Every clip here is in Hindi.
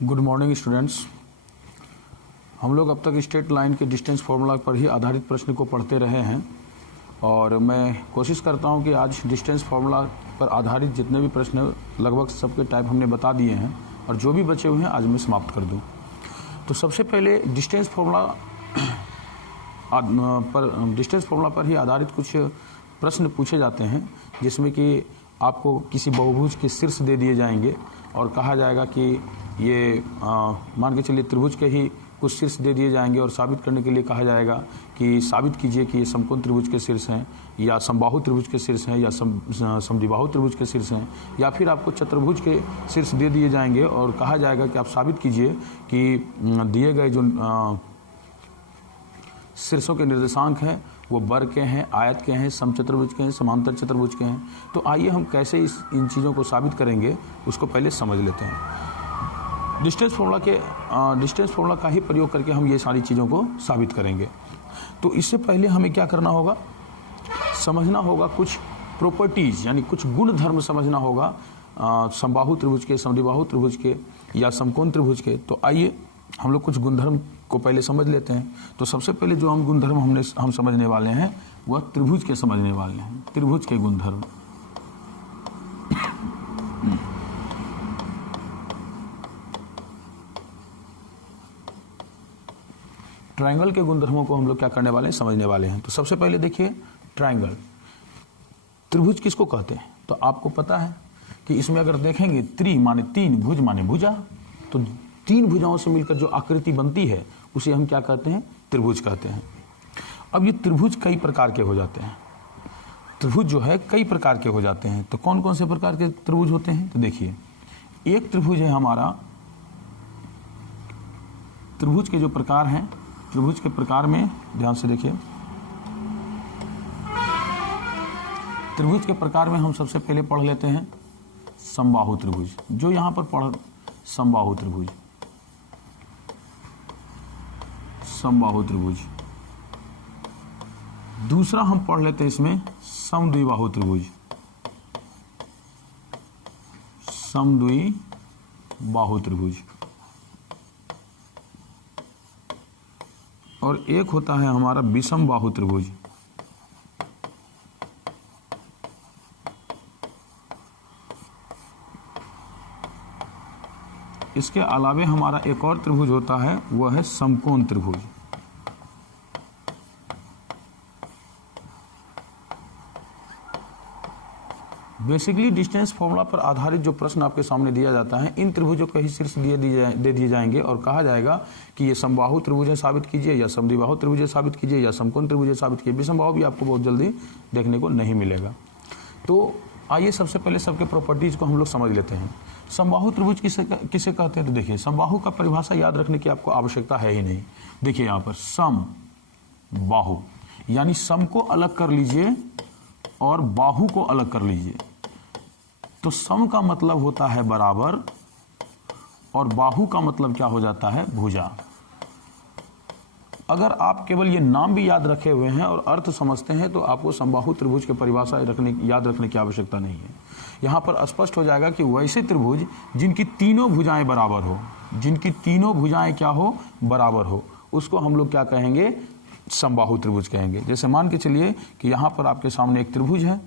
Good morning students. हम लोग अब तक स्ट्रेट लाइन के डिस्टेंस फार्मूला पर ही आधारित प्रश्न को पढ़ते रहे हैं और मैं कोशिश करता हूं कि आज डिस्टेंस फार्मूला पर आधारित जितने भी प्रश्न लगभग सबके टाइप हमने बता दिए हैं और जो भी बचे हुए हैं आज मैं समाप्त कर दूं। तो सबसे पहले डिस्टेंस फार्मूला पर ही आधारित कुछ प्रश्न पूछे जाते हैं, जिसमें कि आपको किसी बहुभुज के शीर्ष दे दिए जाएंगे और कहा जाएगा कि ये मान के चलिए त्रिभुज के ही कुछ शीर्ष दे दिए जाएंगे और साबित करने के लिए कहा जाएगा कि साबित कीजिए कि ये समकोण त्रिभुज के शीर्ष हैं या समबाहु त्रिभुज के शीर्ष हैं या समद्विबाहु त्रिभुज के शीर्ष हैं, या फिर आपको चतुर्भुज के शीर्ष दे दिए जाएंगे और कहा जाएगा कि आप साबित कीजिए कि दिए गए जो शीर्षों के निर्देशांक हैं वो वर्ग के हैं, आयत के हैं, समचतुर्भुज के हैं, समांतर चतुर्भुज के हैं। तो आइए हम कैसे इन चीज़ों को साबित करेंगे उसको पहले समझ लेते हैं। डिस्टेंस फार्मूला का ही प्रयोग करके हम ये सारी चीज़ों को साबित करेंगे। तो इससे पहले हमें क्या करना होगा, समझना होगा कुछ प्रॉपर्टीज़, यानी कुछ गुण धर्म समझना होगा समबाहु त्रिभुज के, समद्विबाहु त्रिभुज के या समकोण त्रिभुज के। तो आइए हम लोग कुछ गुणधर्म को पहले समझ लेते हैं। तो सबसे पहले जो हम गुणधर्म हम समझने वाले हैं वह त्रिभुज के समझने वाले हैं, त्रिभुज के गुणधर्म। ट्रायंगल के गुणधर्मों को हम लोग क्या करने वाले हैं, समझने वाले हैं। तो सबसे पहले देखिए ट्रायंगल, त्रिभुज किसको कहते हैं? तो आपको पता है कि इसमें अगर देखेंगे त्रि माने तीन, भुज माने भुजा, तो तीन भुजाओं से मिलकर जो आकृति बनती है उसे हम क्या कहते हैं, त्रिभुज कहते हैं। अब ये त्रिभुज कई प्रकार के हो जाते हैं, त्रिभुज जो है कई प्रकार के हो जाते हैं। तो कौन कौन से प्रकार के त्रिभुज होते हैं? तो देखिए एक त्रिभुज है हमारा, त्रिभुज के जो प्रकार हैं, त्रिभुज के प्रकार में ध्यान से देखिए, त्रिभुज के प्रकार में हम सबसे पहले पढ़ लेते हैं समबाहु त्रिभुज, जो यहां पर पढ़ समबाहु त्रिभुज, समबाहु त्रिभुज। दूसरा हम पढ़ लेते हैं इसमें समद्विबाहु त्रिभुज, समद्विबाहु त्रिभुज। और एक होता है हमारा विषमबाहु त्रिभुज, इसके अलावे हमारा एक और त्रिभुज होता है वह है समकोण त्रिभुज। बेसिकली डिस्टेंस फार्मूला पर आधारित जो प्रश्न आपके सामने दिया जाता है, इन त्रिभुजों के ही शीर्ष दे दिए जाएंगे और कहा जाएगा कि ये समबाहु त्रिभुज है, साबित कीजिए, या समद्विबाहु त्रिभुज है, साबित कीजिए, या समकोण त्रिभुज है, साबित कीजिए। विषमबाहु भी आपको बहुत जल्दी देखने को नहीं मिलेगा। तो आइए सबसे पहले सबके प्रॉपर्टीज को हम लोग समझ लेते हैं। समबाहु त्रिभुज किसे कहते हैं? तो देखिए समबाहु का परिभाषा याद रखने की आपको आवश्यकता है ही नहीं। देखिए यहाँ पर सम बाहु, यानी सम को अलग कर लीजिए और बाहु को अलग कर लीजिए। तो सम का मतलब होता है बराबर और बाहु का मतलब क्या हो जाता है, भुजा। अगर आप केवल ये नाम भी याद रखे हुए हैं और अर्थ समझते हैं तो आपको समबाहु त्रिभुज की परिभाषा याद रखने की आवश्यकता नहीं है। यहाँ पर स्पष्ट हो जाएगा कि वैसे त्रिभुज जिनकी तीनों भुजाएं बराबर हो, जिनकी तीनों भुजाएं क्या हो, बराबर हो, उसको हम लोग क्या कहेंगे, समबाहु त्रिभुज कहेंगे। जैसे मान के चलिए कि यहाँ पर आपके सामने एक त्रिभुज है,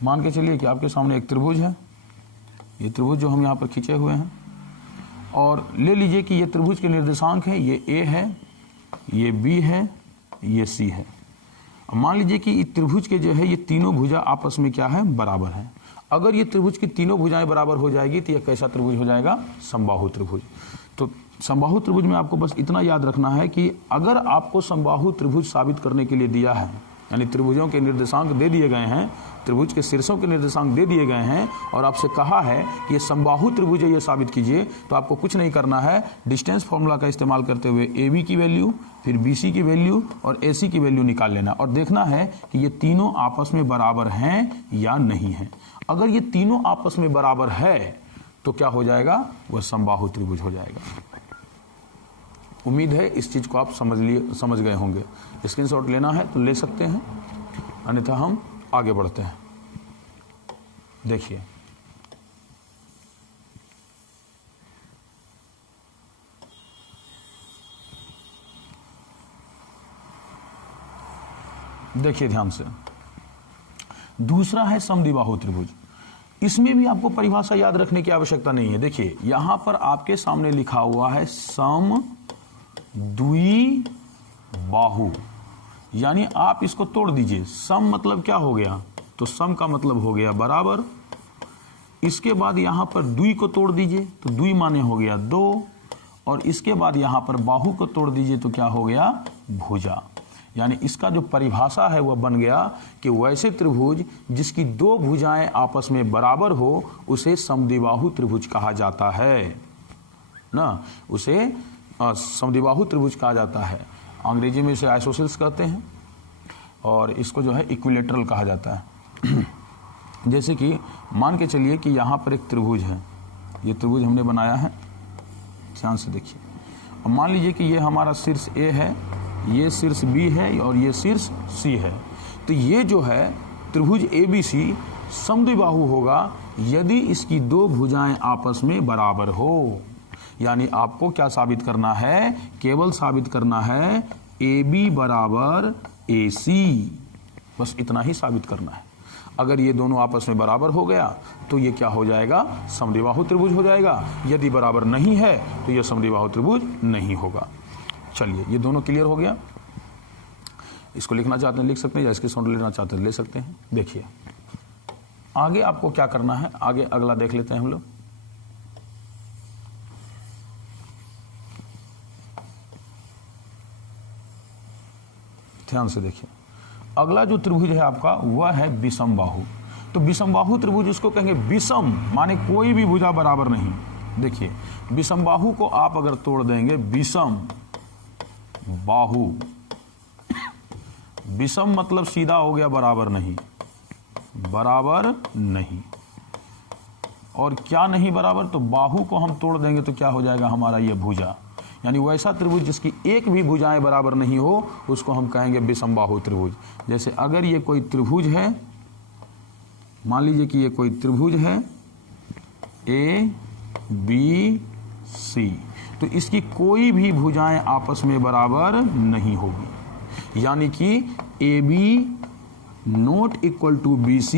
मान के चलिए कि आपके सामने एक त्रिभुज है, ये त्रिभुज जो हम यहाँ पर खींचे हुए हैं, और ले लीजिए कि ये त्रिभुज के निर्देशांक हैं, ये ए है, ये बी है, ये सी है। मान लीजिए कि इस त्रिभुज के जो है ये तीनों भुजा आपस में क्या है, बराबर है। अगर ये त्रिभुज की तीनों भुजाएं बराबर हो जाएगी तो यह कैसा त्रिभुज हो जाएगा, समबाहु त्रिभुज। तो समबाहु त्रिभुज में आपको बस इतना याद रखना है कि अगर आपको समबाहु त्रिभुज साबित करने के लिए दिया है, यानी त्रिभुजों के निर्देशांक दे दिए गए हैं, त्रिभुज के शीर्षों के निर्देशांक दे दिए गए हैं और आपसे कहा है कि ये समबाहु त्रिभुज है, ये साबित कीजिए, तो आपको कुछ नहीं करना है, डिस्टेंस फार्मूला का इस्तेमाल करते हुए ए बी की वैल्यू, फिर बी सी की वैल्यू और ए सी की वैल्यू निकाल लेना और देखना है कि ये तीनों आपस में बराबर हैं या नहीं है। अगर ये तीनों आपस में बराबर है तो क्या हो जाएगा, वह समबाहु त्रिभुज हो जाएगा। उम्मीद है इस चीज को आप समझ गए होंगे। स्क्रीनशॉट लेना है तो ले सकते हैं। अन्यथा हम आगे बढ़ते हैं। देखिए देखिए ध्यान से, दूसरा है समद्विबाहु त्रिभुज। इसमें भी आपको परिभाषा याद रखने की आवश्यकता नहीं है। देखिए यहां पर आपके सामने लिखा हुआ है समद्विबाहु, यानी आप इसको तोड़ दीजिए। सम मतलब क्या हो गया, तो सम का मतलब हो गया बराबर। इसके बाद यहां पर द्वि को तोड़ दीजिए तो द्वि माने हो गया 2, और इसके बाद यहां पर बाहु को तोड़ दीजिए तो क्या हो गया, भुजा। यानी इसका जो परिभाषा है वह बन गया कि वैसे त्रिभुज जिसकी दो भुजाएं आपस में बराबर हो उसे समद्विबाहु त्रिभुज कहा जाता है ना, उसे समद्विबाहु त्रिभुज कहा जाता है। अंग्रेजी में इसे आइसोसेल्स कहते हैं और इसको जो है इक्विलेटरल कहा जाता है। जैसे कि मान के चलिए कि यहाँ पर एक त्रिभुज है, ये त्रिभुज हमने बनाया है, ध्यान से देखिए। और मान लीजिए कि ये हमारा शीर्ष ए है, ये शीर्ष बी है और ये शीर्ष सी है। तो ये जो है त्रिभुज ABC समद्विबाहु होगा यदि इसकी दो भुजाएं आपस में बराबर हो। यानी आपको क्या साबित करना है, केवल साबित करना है AB बराबर AC, बस इतना ही साबित करना है। अगर ये दोनों आपस में बराबर हो गया तो ये क्या हो जाएगा, समद्विबाहु त्रिभुज हो जाएगा। यदि बराबर नहीं है तो ये समद्विबाहु त्रिभुज नहीं होगा। चलिए ये दोनों क्लियर हो गया। इसको लिखना चाहते हैं लिख सकते हैं, या इसकी स्क्रीनशॉट लेना चाहते हैं ले सकते हैं। देखिए आगे आपको क्या करना है, आगे अगला देख लेते हैं हम लोग। ध्यान से देखिए, अगला जो त्रिभुज है आपका वह है विषमबाहु। तो विषमबाहु त्रिभुज उसको कहेंगे, विषम माने कोई भी भुजा बराबर नहीं। देखिए विषमबाहु को आप अगर तोड़ देंगे, विषम बाहु, विषम मतलब सीधा हो गया बराबर नहीं, बराबर नहीं। और क्या नहीं बराबर, तो बाहु को हम तोड़ देंगे तो क्या हो जाएगा हमारा ये भुजा। यानी वैसा त्रिभुज जिसकी एक भी भुजाएं बराबर नहीं हो उसको हम कहेंगे विषमबाहु त्रिभुज। जैसे अगर ये कोई त्रिभुज है, मान लीजिए कि ये कोई त्रिभुज है ABC, तो इसकी कोई भी भुजाएं आपस में बराबर नहीं होगी। यानी कि AB not equal to BC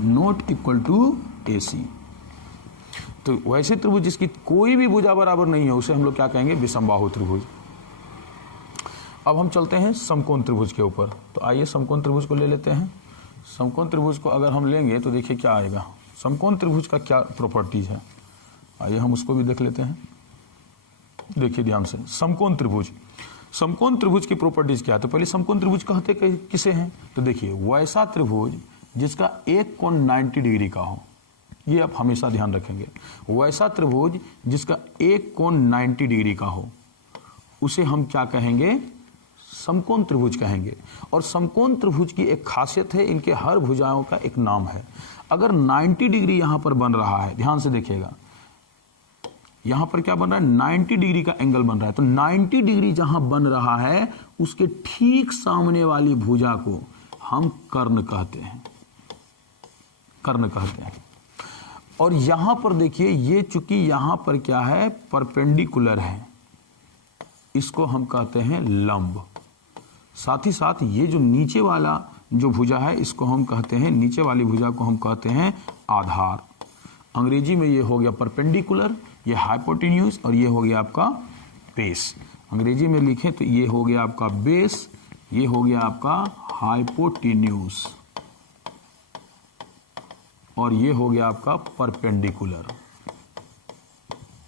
not equal to AC। तो वैसे त्रिभुज जिसकी कोई भी भुजा बराबर नहीं है उसे हम लोग क्या कहेंगे, विषमबाहु त्रिभुज। अब हम चलते हैं समकोण त्रिभुज के ऊपर। तो आइए समकोण त्रिभुज को ले लेते हैं। समकोण त्रिभुज को अगर हम लेंगे तो देखिए क्या आएगा, समकोण त्रिभुज का क्या प्रॉपर्टीज है, आइए हम उसको भी देख लेते हैं। देखिए ध्यान से, समकोण त्रिभुज, समकोण त्रिभुज की प्रॉपर्टीज क्या है। तो पहले समकोण त्रिभुज कहते किसे हैं, तो देखिए वैसा त्रिभुज जिसका एक कोण 90 डिग्री का हो, ये आप हमेशा ध्यान रखेंगे। वैसा त्रिभुज जिसका एक कोण 90 डिग्री का हो उसे हम क्या कहेंगे, समकोण त्रिभुज कहेंगे। और समकोण त्रिभुज की एक खासियत है, इनके हर भुजाओं का एक नाम है। अगर 90 डिग्री यहां पर बन रहा है, ध्यान से देखिएगा, यहां पर क्या बन रहा है, 90 डिग्री का एंगल बन रहा है। तो 90 डिग्री जहां बन रहा है उसके ठीक सामने वाली भुजा को हम कर्ण कहते हैं, कर्ण कहते हैं। और यहां पर देखिए, ये चूंकि यहां पर क्या है, परपेंडिकुलर है, इसको हम कहते हैं लंब। साथ ही साथ ये जो नीचे वाला जो भुजा है इसको हम कहते हैं, नीचे वाली भुजा को हम कहते हैं आधार। अंग्रेजी में ये हो गया परपेंडिकुलर, ये हाइपोटेन्यूज, और ये हो गया आपका बेस। अंग्रेजी में लिखें तो ये हो गया आपका बेस, ये हो गया आपका हाइपोटेन्यूज, और ये हो गया आपका परपेंडिकुलर,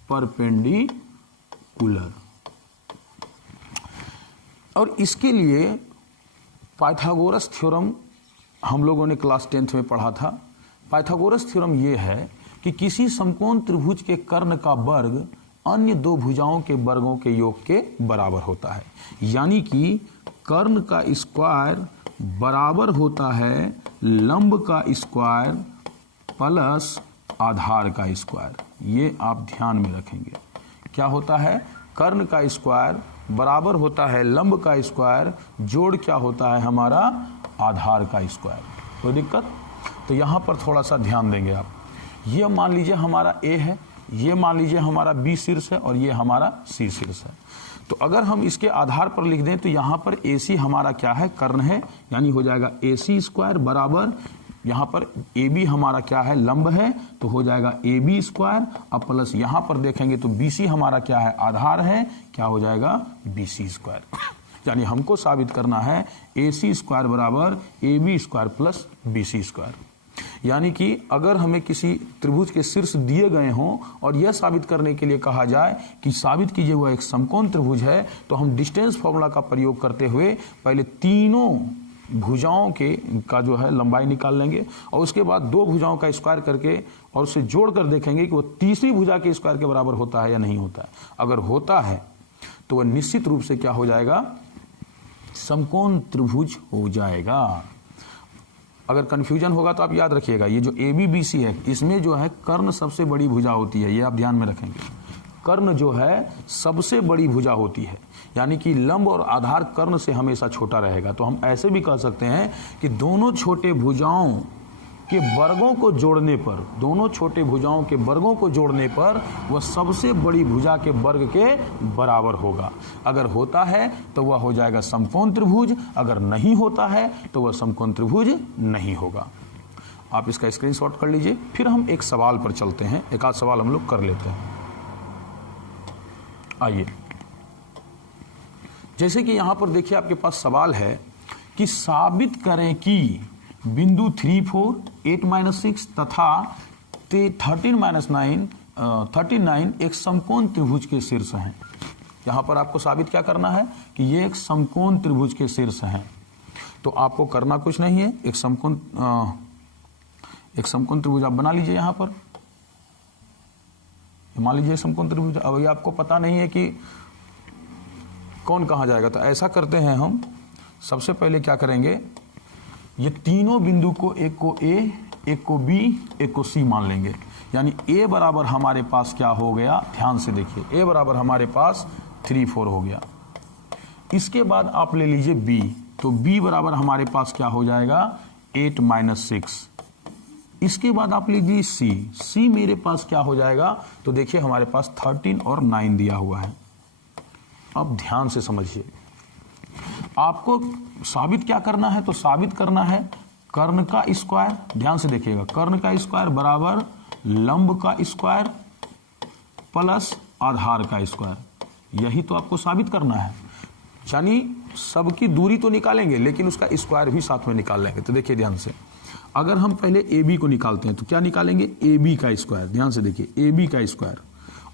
परपेंडिकुलर। और इसके लिए पाइथागोरस थ्योरम हम लोगों ने क्लास 10th में पढ़ा था। पाइथागोरस थ्योरम ये है कि किसी समकोण त्रिभुज के कर्ण का वर्ग अन्य दो भुजाओं के वर्गों के योग के बराबर होता है। यानी कि कर्ण का स्क्वायर बराबर होता है लंब का स्क्वायर प्लस आधार का स्क्वायर। ये आप ध्यान में रखेंगे। क्या होता है, कर्ण का स्क्वायर बराबर होता है लंब का स्क्वायर जोड़ क्या होता है हमारा आधार का स्क्वायर। कोई दिक्कत? तो यहाँ पर थोड़ा सा ध्यान देंगे आप। ये मान लीजिए हमारा ए है, ये मान लीजिए हमारा बी शीर्ष है और ये हमारा सी शीर्ष है। तो अगर हम इसके आधार पर लिख दें तो यहाँ पर ए सी हमारा क्या है, कर्ण है, यानी हो जाएगा ए सी स्क्वायर बराबर यहाँ पर ए बी हमारा क्या है, लंब है, तो हो जाएगा ए बी स्क्वायर। अब प्लस यहाँ पर देखेंगे तो बी सी हमारा क्या है, आधार है, क्या हो जाएगा, बी सी स्क्वायर। यानी हमको साबित करना है ए सी स्क्वायर बराबर A B square plus B C square. यानी कि अगर हमें किसी त्रिभुज के शीर्ष दिए गए हों और यह साबित करने के लिए कहा जाए कि साबित कीजिए वह एक समकोण त्रिभुज है, तो हम डिस्टेंस फॉर्मूला का प्रयोग करते हुए पहले तीनों भुजाओं का जो है लंबाई निकाल लेंगे और उसके बाद दो भुजाओं का स्क्वायर करके और उसे जोड़कर देखेंगे कि वो तीसरी भुजा के स्क्वायर के बराबर होता है या नहीं होता है। अगर होता है तो वह निश्चित रूप से क्या हो जाएगा, समकोण त्रिभुज हो जाएगा। अगर कंफ्यूजन होगा तो आप याद रखिएगा, ये जो ए बी बी सी है इसमें जो है कर्ण सबसे बड़ी भुजा होती है, ये आप ध्यान में रखेंगे। कर्ण जो है सबसे बड़ी भुजा होती है, यानी कि लंब और आधार कर्ण से हमेशा छोटा रहेगा। तो हम ऐसे भी कह सकते हैं कि दोनों छोटे भुजाओं के वर्गों को जोड़ने पर, दोनों छोटे भुजाओं के वर्गों को जोड़ने पर वह सबसे बड़ी भुजा के वर्ग के बराबर होगा। अगर होता है तो वह हो जाएगा समकोण त्रिभुज, अगर नहीं होता है तो वह समकोण त्रिभुज नहीं होगा। आप इसका स्क्रीनशॉट कर लीजिए। फिर हम एक सवाल पर चलते हैं, एक आध सवाल हम लोग कर लेते हैं। आइए, जैसे कि यहां पर देखिए आपके पास सवाल है कि साबित करें कि बिंदु 3, 4, 8-6 तथा 39 एक समकोण त्रिभुज के शीर्ष हैं। यहां पर आपको साबित क्या करना है कि ये एक समकोण त्रिभुज के शीर्ष हैं। तो आपको करना कुछ नहीं है, एक समकोण त्रिभुज आप बना लीजिए। यहां पर मान लीजिए समकोण त्रिभुज। अब ये आपको पता नहीं है कि कौन कहाँ जाएगा, तो ऐसा करते हैं हम, सबसे पहले क्या करेंगे, ये तीनों बिंदु को, एक को ए, एक को बी, एक को सी मान लेंगे। यानी ए बराबर हमारे पास क्या हो गया, ध्यान से देखिए, ए बराबर हमारे पास 3, 4 हो गया। इसके बाद आप ले लीजिए बी, तो बी बराबर हमारे पास क्या हो जाएगा, 8-6। इसके बाद आप लीजिए सी, सी मेरे पास क्या हो जाएगा, तो देखिए हमारे पास 13 और 9 दिया हुआ है। अब ध्यान से समझिए, आपको साबित क्या करना है, तो साबित करना है कर्ण का स्क्वायर। ध्यान से देखिएगा, कर्ण का स्क्वायर बराबर लंब का स्क्वायर प्लस आधार का स्क्वायर, यही तो आपको साबित करना है। यानी सबकी दूरी तो निकालेंगे लेकिन उसका स्क्वायर भी साथ में निकाल लेंगे। तो देखिए ध्यान से, अगर हम पहले ए बी को निकालते हैं तो क्या निकालेंगे, ए बी का स्क्वायर। ध्यान से देखिए, ए बी का स्क्वायर,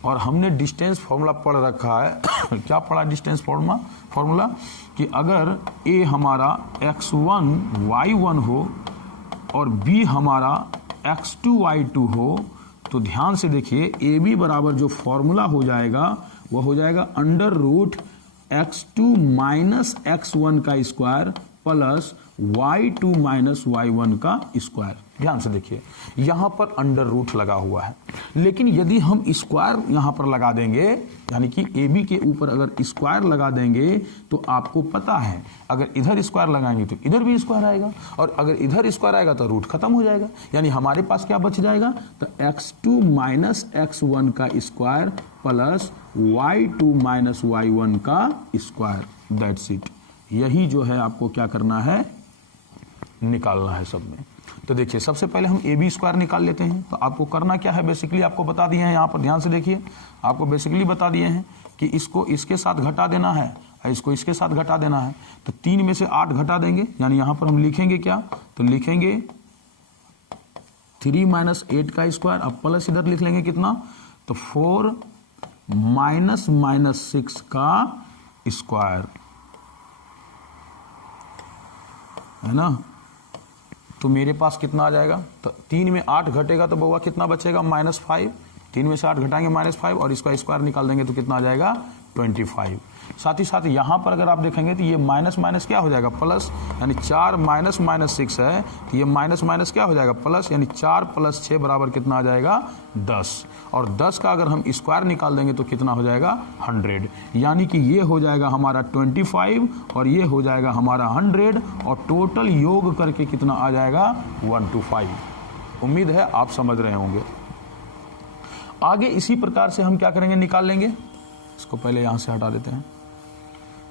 और हमने डिस्टेंस फॉर्मूला पढ़ रखा है क्या पढ़ा डिस्टेंस फॉर्मूला कि अगर ए हमारा x1 y1 हो और b हमारा x2 y2 हो, तो ध्यान से देखिए ए बी बराबर जो फॉर्मूला हो जाएगा वह हो जाएगा √x2 माइनस x1 का square plus y2 minus y1 का स्क्वायर। ध्यान से देखिए, यहां पर अंडर रूट लगा हुआ है, लेकिन यदि हम स्क्वायर यहां पर लगा देंगे, यानी कि ए बी के ऊपर अगर स्क्वायर लगा देंगे तो आपको पता है अगर इधर स्क्वायर लगाएंगे तो इधर भी स्क्वायर आएगा, और अगर इधर स्क्वायर आएगा तो रूट खत्म हो जाएगा। यानी हमारे पास क्या बच जाएगा, तो x2 माइनस x1 का square plus y2 minus y1 का स्क्वायर। That's it. यही जो है आपको क्या करना है, निकालना है सब में। तो देखिए सबसे पहले हम ए बी स्क्वायर निकाल लेते हैं। तो आपको करना क्या है, बेसिकली आपको बता दिए हैं यहाँ पर, ध्यान से देखिए, आपको बेसिकली बता दिए हैं कि इसको इसके साथ घटा देना है और इसको इसके साथ घटा देना है। तो 3 में से 8 घटा देंगे, यानी यहाँ पर हम लिखेंगे क्या, तो लिखेंगे 3 माइनस 8 का स्क्वायर, अब प्लस इधर लिख लेंगे कितना, तो 4 माइनस 6 का स्क्वायर, है ना। तो मेरे पास कितना आ जाएगा, तो 3 में 8 घटेगा तो बउआ कितना बचेगा, -5। 3 में से 8 घटाएंगे -5 और इसका स्क्वायर निकाल देंगे तो कितना आ जाएगा, 25। साथ ही साथ यहाँ पर अगर आप देखेंगे तो ये माइनस माइनस क्या हो जाएगा प्लस, यानी 4 माइनस माइनस 6 है तो ये माइनस माइनस क्या हो जाएगा प्लस, यानी 4 प्लस 6 बराबर कितना आ जाएगा 10। और 10 का अगर हम स्क्वायर निकाल देंगे तो कितना हो जाएगा 100, यानी कि ये हो जाएगा हमारा 25 और ये हो जाएगा हमारा 100 और टोटल योग करके कितना आ जाएगा 125। उम्मीद है आप समझ रहे होंगे। आगे इसी प्रकार से हम क्या करेंगे, निकाल लेंगे, इसको पहले यहाँ से हटा देते हैं।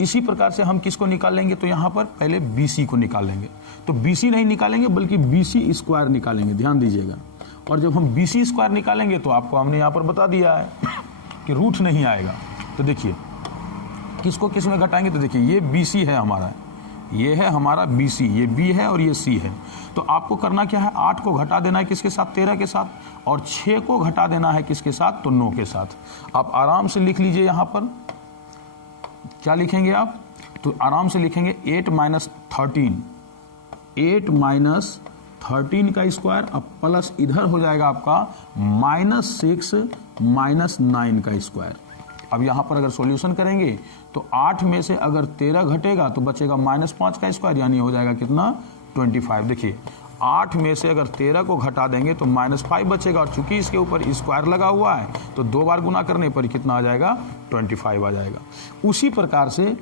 इसी प्रकार से हम किसको निकाल लेंगे, तो यहाँ पर पहले BC को निकाल लेंगे। तो BC नहीं निकालेंगे बल्कि BC स्क्वायर निकालेंगे, ध्यान दीजिएगा। और जब हम BC स्क्वायर निकालेंगे तो आपको हमने यहाँ पर बता दिया है कि रूट नहीं आएगा। तो देखिए किसको किस में घटाएंगे, तो देखिए ये BC है हमारा, ये है हमारा BC, ये B है और ये C है। तो आपको करना क्या है, 8 को घटा देना है किसके साथ, 13 के साथ, और 6 को घटा देना है किसके साथ, तो 9 के साथ। आप आराम से लिख लीजिए, यहाँ पर क्या लिखेंगे आप, तो आराम से लिखेंगे 8 माइनस 13, 8 माइनस 13 का स्क्वायर, अब प्लस इधर हो जाएगा आपका -6 माइनस 9 का स्क्वायर। अब यहाँ पर अगर सॉल्यूशन करेंगे तो 8 में से अगर 13 घटेगा तो बचेगा -5 का स्क्वायर, यानी हो जाएगा कितना 25। देखिए 8 में से अगर 13 को घटा देंगे तो -5 बचेगा, और चूंकि इसके ऊपर स्क्वायर लगा हुआ है तो 2 बार गुना करने पर कितना आ जाएगा 25 आ जाएगा। उसी प्रकार से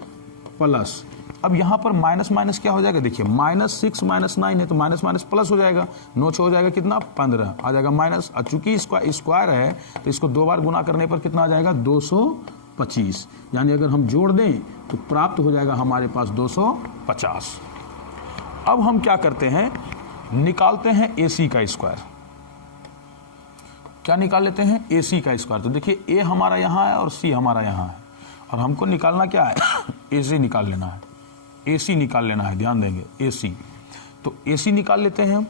प्लस, अब यहाँ पर माइनस माइनस क्या हो जाएगा, देखिए -6 माइनस 9 है तो माइनस माइनस प्लस हो जाएगा, 9 हो जाएगा कितना 15 आ जाएगा माइनस, और चूंकि स्क्वायर है तो इसको 2 बार गुना करने पर कितना आ जाएगा 225, यानी अगर हम जोड़ दें तो प्राप्त हो जाएगा हमारे पास 250। अब हम क्या करते हैं, निकालते हैं AC का स्क्वायर। क्या निकाल लेते हैं, AC का स्क्वायर। तो देखिए A हमारा यहाँ है और C हमारा यहाँ है, और हमको निकालना क्या है AC निकाल लेना है, AC निकाल लेना है, ध्यान देंगे AC। तो AC निकाल लेते हैं हम,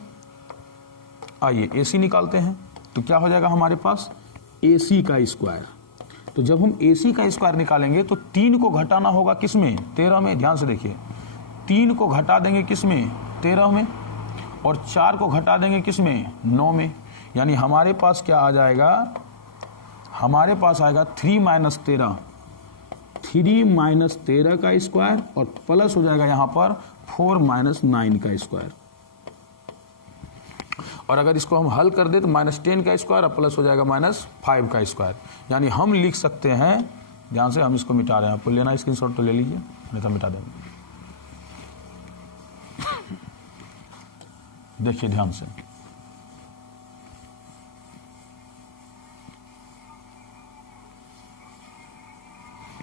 आइए AC निकालते हैं। तो क्या हो जाएगा हमारे पास AC का स्क्वायर। तो जब हम AC का स्क्वायर निकालेंगे तो 3 को घटाना होगा किसमें, 13 में, ध्यान से देखिए 3 को घटा देंगे किसमें 13 में, और 4 को घटा देंगे किसमें 9 में, यानी हमारे पास क्या आ जाएगा, हमारे पास आएगा 3 माइनस 13, 3 माइनस 13 का स्क्वायर, और प्लस हो जाएगा यहाँ पर 4 माइनस 9 का स्क्वायर। और अगर इसको हम हल कर दे तो -10 का स्क्वायर और प्लस हो जाएगा -5 का स्क्वायर। यानी हम लिख सकते हैं, ध्यान से हम इसको मिटा रहे हैं, आपको लेना स्क्रीनशॉट तो ले लीजिए, नहीं तो मिटा देंगे। देखिए ध्यान से,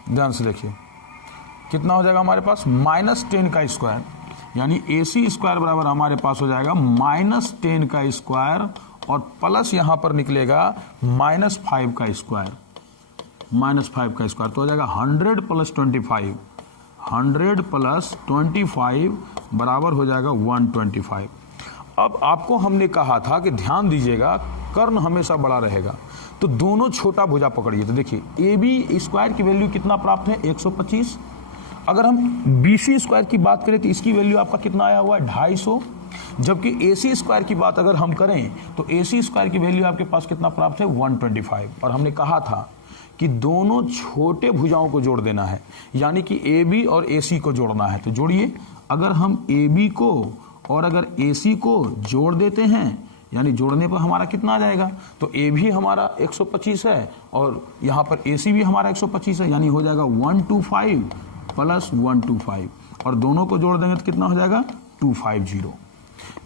ध्यान से देखिए कितना हो जाएगा हमारे पास -10 का स्क्वायर, यानी AC स्क्वायर बराबर हमारे पास हो जाएगा -10 का स्क्वायर, और प्लस यहां पर निकलेगा -5 का स्क्वायर, -5 का स्क्वायर, तो हो जाएगा 100 प्लस 25, 100 प्लस 25 बराबर हो जाएगा 125। अब आपको हमने कहा था कि ध्यान दीजिएगा कर्ण हमेशा बड़ा रहेगा, तो दोनों छोटा भुजा पकड़िए। तो देखिए AB स्क्वायर की वैल्यू कितना प्राप्त है 125। अगर हम BC स्क्वायर की बात करें तो इसकी वैल्यू आपका कितना आया हुआ है 250, जबकि AC स्क्वायर की बात अगर हम करें तो AC स्क्वायर की वैल्यू आपके पास कितना प्राप्त है 125। और हमने कहा था कि दोनों छोटे भुजाओं को जोड़ देना है, यानी कि AB और AC को जोड़ना है। तो जोड़िए, अगर हम AB को और अगर AC को जोड़ देते हैं, यानी जोड़ने पर हमारा कितना आ जाएगा, तो A भी हमारा 125 है और यहाँ पर AC भी हमारा 125 है, यानी हो जाएगा 125 प्लस 125, और दोनों को जोड़ देंगे तो कितना हो जाएगा 250,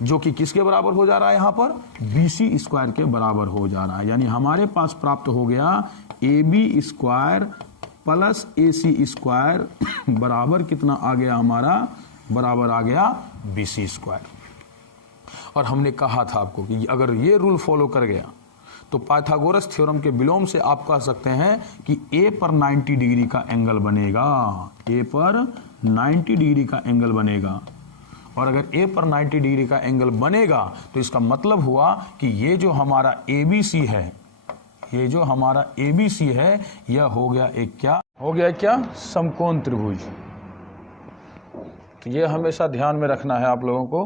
जो कि किसके बराबर हो जा रहा है यहाँ पर BC स्क्वायर के बराबर हो जा रहा है। यानी हमारे पास प्राप्त हो गया AB square plus AC square बराबर कितना आ गया हमारा, बराबर आ गया BC स्क्वायर। और हमने कहा था आपको कि अगर ये रूल फॉलो कर गया तो पाइथागोरस थ्योरम के विलोम से आप कह सकते हैं कि A पर 90 डिग्री का एंगल बनेगा, A पर 90 डिग्री का एंगल बनेगा। और अगर A पर 90 डिग्री का एंगल बनेगा तो इसका मतलब हुआ कि ये जो हमारा ABC है, ये जो हमारा ABC है, यह हो गया एक क्या हो गया, क्या समकोण त्रिभुज। तो ये हमेशा ध्यान में रखना है आप लोगों को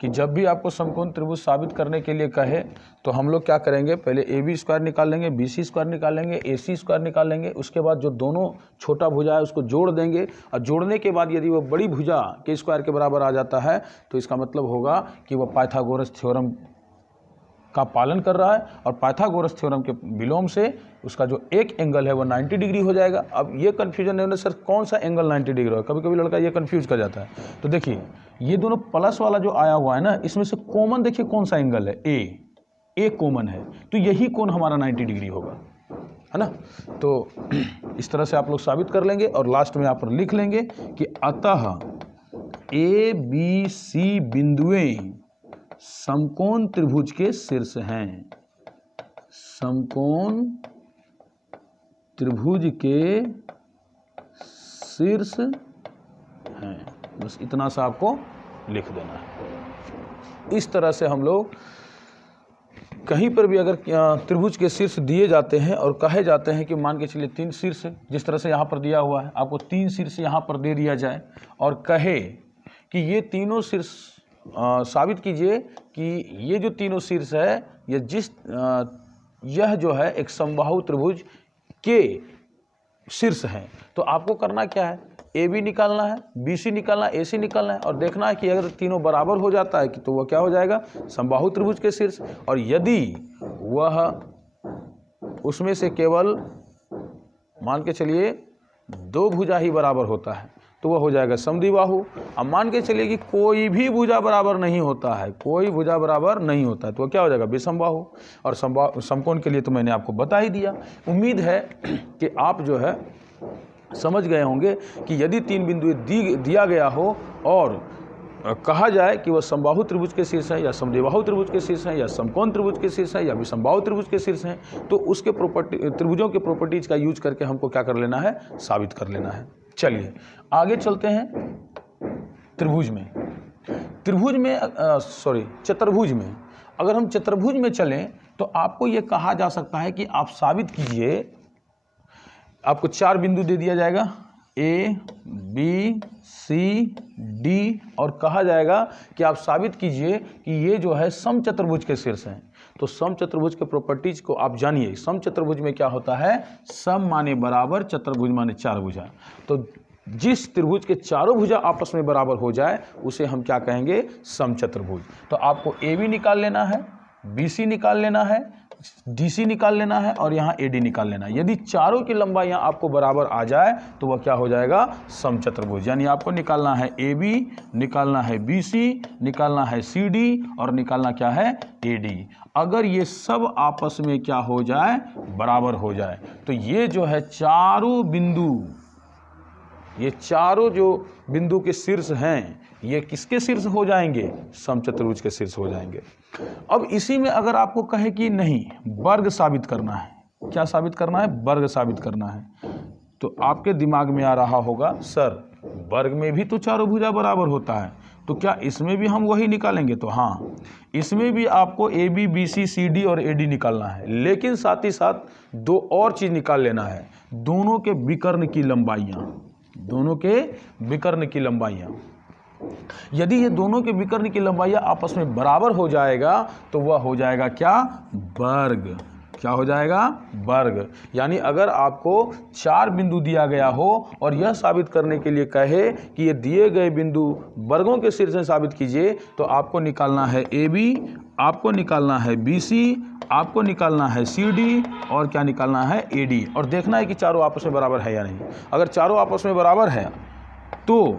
कि जब भी आपको समकोण त्रिभुज साबित करने के लिए कहे तो हम लोग क्या करेंगे, पहले ए बी स्क्वायर निकाल लेंगे, बी सी स्क्वायर निकाल लेंगे, ए सी स्क्वायर निकाल लेंगे, उसके बाद जो दोनों छोटा भुजा है उसको जोड़ देंगे, और जोड़ने के बाद यदि वो बड़ी भुजा के स्क्वायर के बराबर आ जाता है तो इसका मतलब होगा कि वह पाइथागोरस थ्योरम का पालन कर रहा है, और पाइथागोरस थ्योरम के विलोम से उसका जो एक एंगल है वो 90 डिग्री हो जाएगा। अब ये कन्फ्यूजन है सर कौन सा एंगल 90 डिग्री होगा, कभी कभी लड़का ये कन्फ्यूज कर जाता है। तो देखिए ये दोनों प्लस वाला जो आया हुआ है ना, इसमें से कॉमन देखिए कौन सा एंगल है, ए कॉमन है, तो यही कोण हमारा 90 डिग्री होगा, है ना। तो इस तरह से आप लोग साबित कर लेंगे और लास्ट में यहाँ पर लिख लेंगे कि अतः ए बी सी बिंदुएं समकोण त्रिभुज के शीर्ष हैं, समकोण त्रिभुज के शीर्ष हैं। बस इतना सा आपको लिख देना है। इस तरह से हम लोग कहीं पर भी अगर त्रिभुज के शीर्ष दिए जाते हैं और कहे जाते हैं कि मान के चलिए 3 शीर्ष, जिस तरह से यहाँ पर दिया हुआ है आपको 3 शीर्ष यहाँ पर दे दिया जाए और कहे कि ये तीनों शीर्ष साबित कीजिए कि ये जो तीनों शीर्ष है यह जो है एक समबाहु त्रिभुज के शीर्ष हैं, तो आपको करना क्या है, ए बी निकालना है, बी सी निकालना है, ए सी निकालना है, और देखना है कि अगर तीनों बराबर हो जाता है कि तो वह क्या हो जाएगा, समबाहु त्रिभुज के शीर्ष। और यदि वह उसमें से केवल मान के चलिए 2 भुजा ही बराबर होता है तो वह हो जाएगा समद्विबाहु। अब मान के चलिए कि कोई भी भुजा बराबर नहीं होता है, कोई भुजा बराबर नहीं होता है तो वह क्या हो जाएगा, विषमबाहु। और समकोण के लिए तो मैंने आपको बता ही दिया। उम्मीद है कि आप जो है समझ गए होंगे कि यदि 3 बिंदु दिया गया हो और कहा जाए कि वह समबाहु त्रिभुज के शीर्ष है या समद्विबाहु त्रिभुज के शीर्ष है या समकोण त्रिभुज के शीर्ष है या विषमबाहु त्रिभुज के शीर्ष हैं, तो उसके त्रिभुजों के प्रॉपर्टीज का यूज करके हमको क्या कर लेना है, साबित कर लेना है। चलिए आगे चलते हैं त्रिभुज में। त्रिभुज में चतुर्भुज में अगर हम चतुर्भुज में चलें तो आपको यह कहा जा सकता है कि आप साबित कीजिए, आपको 4 बिंदु दे दिया जाएगा ए बी सी डी और कहा जाएगा कि आप साबित कीजिए कि ये जो है समचतुर्भुज के शीर्ष हैं। तो समचतुर्भुज के प्रॉपर्टीज को आप जानिए। समचतुर्भुज में क्या होता है, सम माने बराबर, चतुर्भुज माने 4 भुजा। तो जिस त्रिभुज के चारों भुजा आपस में बराबर हो जाए उसे हम क्या कहेंगे, समचतुर्भुज। तो आपको ए बी निकाल लेना है, बी सी निकाल लेना है, डी सी निकाल लेना है और यहाँ ए डी निकाल लेना है। यदि चारों की लंबाइयाँ आपको बराबर आ जाए तो वह क्या हो जाएगा, समचतुर्भुज। यानी आपको निकालना है ए बी, निकालना है बी सी, निकालना है सी डी और निकालना क्या है, ए डी। अगर ये सब आपस में क्या हो जाए, बराबर हो जाए, तो ये जो है चारों बिंदु, ये चारों जो बिंदु के शीर्ष हैं ये किसके शीर्ष हो जाएंगे, समचतुर्भुज के शीर्ष हो जाएंगे। अब इसी में अगर आपको कहे कि नहीं वर्ग साबित करना है, क्या साबित करना है, वर्ग साबित करना है, तो आपके दिमाग में आ रहा होगा सर वर्ग में भी तो चारों भुजा बराबर होता है, तो क्या इसमें भी हम वही निकालेंगे। तो हाँ, इसमें भी आपको A B B C C D और ए डी निकालना है, लेकिन साथ ही साथ 2 और चीज निकाल लेना है, दोनों के विकर्ण की लंबाइयाँ, दोनों के विकर्ण की लंबाइयाँ। यदि ये दोनों के विकर्ण की लंबाइयाँ आपस में बराबर हो जाएगा तो वह हो जाएगा क्या, वर्ग। क्या हो जाएगा, वर्ग। यानी अगर आपको 4 बिंदु दिया गया हो और यह साबित करने के लिए कहे कि ये दिए गए बिंदु वर्गों के शीर्ष से साबित कीजिए, तो आपको निकालना है ए बी, आपको निकालना है बी सी, आपको निकालना है सी डी और क्या निकालना है, ए डी। और देखना है कि चारों आपस में बराबर है या नहीं। अगर चारों आपस में बराबर है तो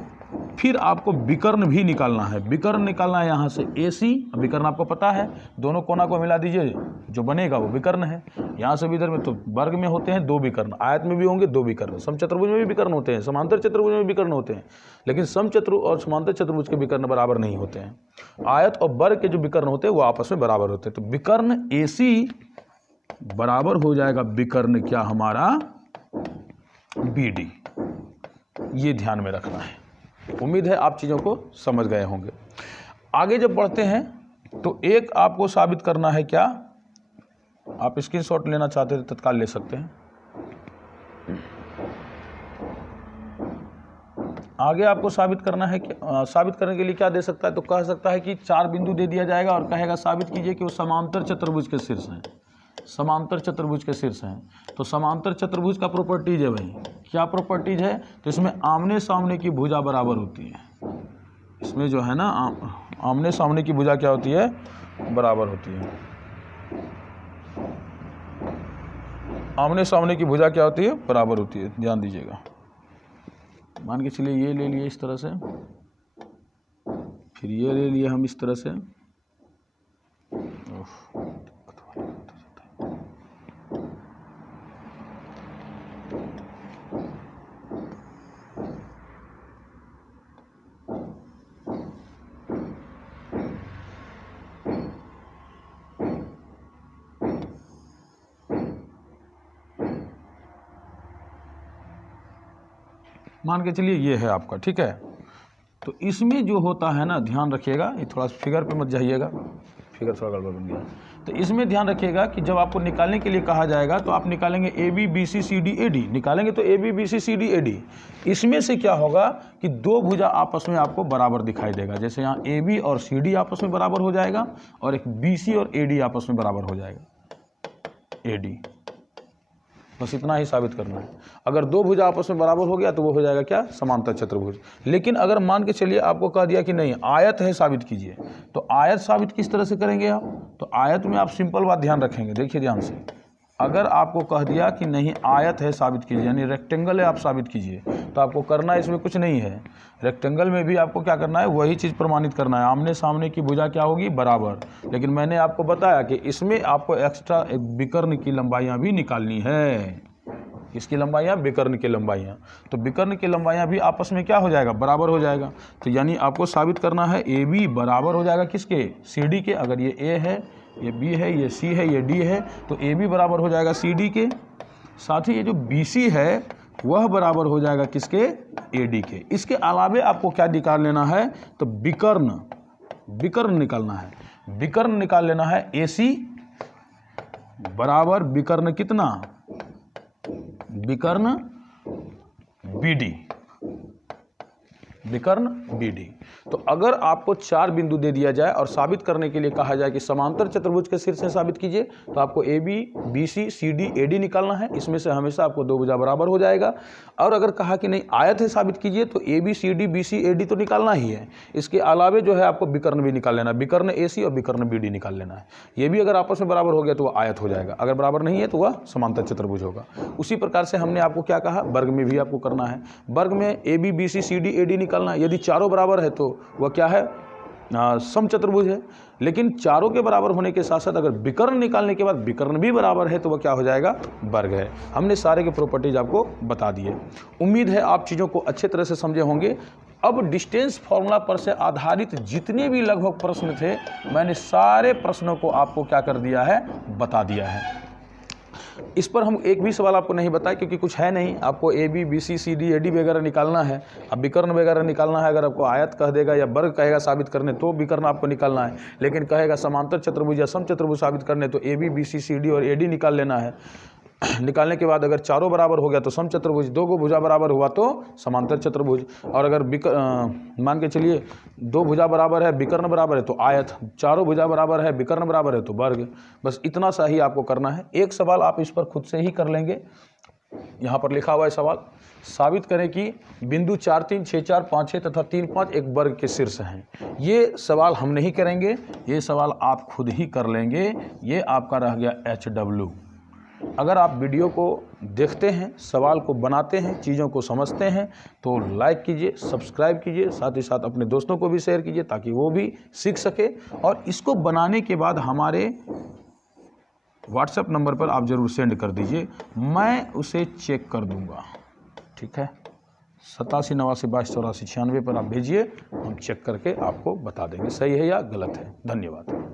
फिर आपको विकर्ण भी निकालना है। विकर्ण निकालना है यहाँ से ए सी, विकर्ण आपको पता है, दोनों कोना को मिला दीजिए, जो बनेगा वो विकर्ण है। यहाँ से भी इधर में तो वर्ग में होते हैं 2 विकर्ण, आयत में भी होंगे 2 विकर्ण, समचतुर्भुज में भी विकर्ण होते हैं, समांतर चतुर्भुज में भी विकर्ण होते हैं, लेकिन समचतुर्भुज और समांतर चतुर्भुज के विकर्ण बराबर नहीं होते हैं। आयत और वर्ग के जो विकर्ण होते हैं वो आपस में बराबर होते हैं। तो विकर्ण ए सी बराबर हो जाएगा विकर्ण क्या हमारा, बी डी। ये ध्यान में रखना है। उम्मीद है आप चीज़ों को समझ गए होंगे। आगे जब बढ़ते हैं तो एक आपको साबित करना है क्या, आप स्क्रीनशॉट लेना चाहते थे तत्काल ले सकते हैं। आगे आपको साबित करना है कि साबित करने के लिए क्या दे सकता है, तो कह सकता है कि 4 बिंदु दे दिया जाएगा और कहेगा साबित कीजिए कि वो समांतर चतुर्भुज के शीर्ष हैं, समांतर चतुर्भुज के शीर्ष हैं। तो समांतर चतुर्भुज का प्रॉपर्टीज है भाई, क्या प्रॉपर्टीज है, तो इसमें आमने सामने की भुजा बराबर होती है, इसमें जो है ना आमने सामने की भुजा क्या होती है, बराबर होती है। आमने सामने की भुजा क्या होती है, बराबर होती है, ध्यान दीजिएगा। मान के चलिए ये ले लिए इस तरह से, फिर ये ले लिए हम इस तरह से, मान के चलिए ये है आपका, ठीक है। तो इसमें जो होता है ना, ध्यान रखिएगा, ये थोड़ा फिगर पे मत जाइएगा, फिगर थोड़ा गड़बड़ बन गया। तो इसमें ध्यान रखिएगा कि जब आपको निकालने के लिए कहा जाएगा तो आप निकालेंगे A B B C C D A D, निकालेंगे तो A B B C C D A D. इसमें से क्या होगा कि 2 भुजा आपस में आपको बराबर दिखाई देगा, जैसे यहाँ ए बी और सी डी आपस में बराबर हो जाएगा और एक बी सी और ए डी आपस में बराबर हो जाएगा, ए डी। बस इतना ही साबित करना है। अगर 2 भुजा आपस में बराबर हो गया तो वो हो जाएगा क्या, समांतर चतुर्भुज। लेकिन अगर मान के चलिए आपको कह दिया कि नहीं आयत है, साबित कीजिए, तो आयत साबित किस तरह से करेंगे आप, तो आयत में आप सिंपल बात ध्यान रखेंगे, देखिए ध्यान से। अगर आपको कह दिया कि नहीं आयत है, साबित कीजिए, यानी रेक्टेंगल है, आप साबित कीजिए, तो आपको करना इसमें कुछ नहीं है। रेक्टेंगल में भी आपको क्या करना है, वही चीज़ प्रमाणित करना है, आमने सामने की भुजा क्या होगी, बराबर। लेकिन मैंने आपको बताया कि इसमें आपको एक्स्ट्रा एक विकर्ण की लंबाइयाँ भी निकालनी है। इसकी लंबाइयाँ, विकर्ण की लंबाइयाँ, तो विकर्ण की लंबाइयाँ भी आपस में क्या हो जाएगा, बराबर हो जाएगा। तो यानी आपको साबित करना है ए बी बराबर हो जाएगा किसके, सी डी के। अगर ये ए है, ये बी है, ये सी है, ये डी है, तो ए बी बराबर हो जाएगा सी डी के। साथ ही ये जो बी सी है वह बराबर हो जाएगा किसके, ए डी के। इसके अलावे आपको क्या निकाल लेना है, तो विकर्ण, विकर्ण निकालना है। विकर्ण निकाल लेना है ए सी बराबर विकर्ण कितना, विकर्ण बी डी, विकर्ण बी डी। तो अगर आपको 4 बिंदु दे दिया जाए और साबित करने के लिए कहा जाए कि समांतर चतुर्भुज के शीर्ष से साबित कीजिए, तो आपको A B B C C D A D निकालना है। इसमें से हमेशा आपको 2 भुजा बराबर हो जाएगा। और अगर कहा कि नहीं आयत है, साबित कीजिए, तो A B C D B C A D तो निकालना ही है। इसके अलावे जो है आपको विकर्ण भी निकाल लेना है, विकर्ण ए सी और विकर्ण बी डी निकाल लेना है। ये भी अगर आपस में बराबर हो गया तो वह आयत हो जाएगा, अगर बराबर नहीं है तो वह समांतर चतुर्भुज होगा। उसी प्रकार से हमने आपको क्या कहा, वर्ग में भी आपको करना है। वर्ग में A B B C C D A D निकालना है। यदि चारों बराबर है तो वह क्या है, समचतुर्भुज है। लेकिन चारों के बराबर होने के साथ साथ अगर विकर्ण निकालने के बाद विकर्ण भी बराबर है तो वह क्या हो जाएगा, वर्ग है। हमने सारे के प्रॉपर्टीज आपको बता दिए। उम्मीद है आप चीज़ों को अच्छे तरह से समझे होंगे। अब डिस्टेंस फॉर्मूला पर से आधारित जितने भी लगभग प्रश्न थे, मैंने सारे प्रश्नों को आपको क्या कर दिया है, बता दिया है। इस पर हम एक भी सवाल आपको नहीं बताए क्योंकि कुछ है नहीं। आपको A B B C C D A D वगैरह निकालना है। अब विकर्ण वगैरह निकालना है, अगर आपको आयत कह देगा या वर्ग कहेगा साबित करने तो विकर्ण आपको निकालना है। लेकिन कहेगा समांतर चतुर्भुज या समचतुर्भुज साबित करने तो A B B C C D और ए डी निकाल लेना है। निकालने के बाद अगर चारों बराबर हो गया तो समचतुर्भुज, 2 को भुजा बराबर हुआ तो समांतर चतुर्भुज। और अगर मान के चलिए 2 भुजा बराबर है, विकर्ण बराबर है तो आयत, चारों भुजा बराबर है, विकर्ण बराबर है तो वर्ग। बस इतना सा ही आपको करना है। एक सवाल आप इस पर खुद से ही कर लेंगे। यहाँ पर लिखा हुआ है सवाल, साबित करें कि बिंदु 4 3 6 4 5 6 तथा 3 5 एक वर्ग के शीर्ष हैं। ये सवाल हम नहीं करेंगे, ये सवाल आप खुद ही कर लेंगे। ये आपका रह गया HW। अगर आप वीडियो को देखते हैं, सवाल को बनाते हैं, चीज़ों को समझते हैं तो लाइक कीजिए, सब्सक्राइब कीजिए, साथ ही साथ अपने दोस्तों को भी शेयर कीजिए ताकि वो भी सीख सके। और इसको बनाने के बाद हमारे व्हाट्सएप नंबर पर आप ज़रूर सेंड कर दीजिए, मैं उसे चेक कर दूंगा। ठीक है, 87 89 22 84 96 पर आप भेजिए, हम चेक करके आपको बता देंगे सही है या गलत है। धन्यवाद।